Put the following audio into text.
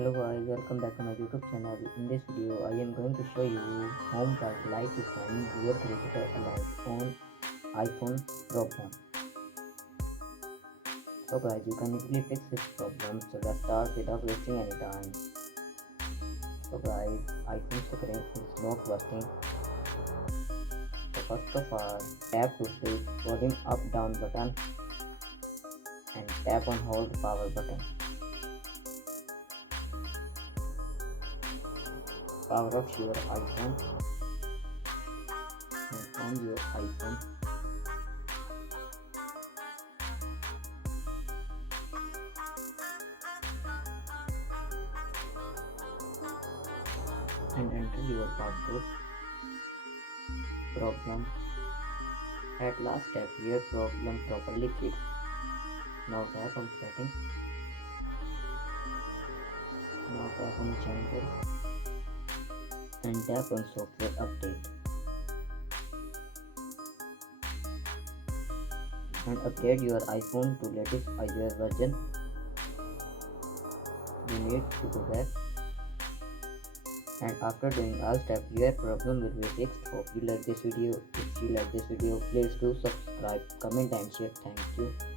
Hello guys, welcome back to my YouTube channel. In this video, I am going to show you home but like to find your critical alert on iPhone problem. So guys, you can easily fix this problem. So let's start without wasting any time. So guys, iPhone screen is not working. So first of all, tap to switch volume up down button and tap on hold power button. Power off your iPhone and on your iPhone. And enter your password. Problem. At last step, your problem properly fixed. Now tap on setting. Now tap on general and tap on software update. And update your iPhone to latest iOS version. You need to go back. And after doing all steps, your problem will be fixed. Hope you like this video. If you like this video, please do subscribe, comment and share. Thank you.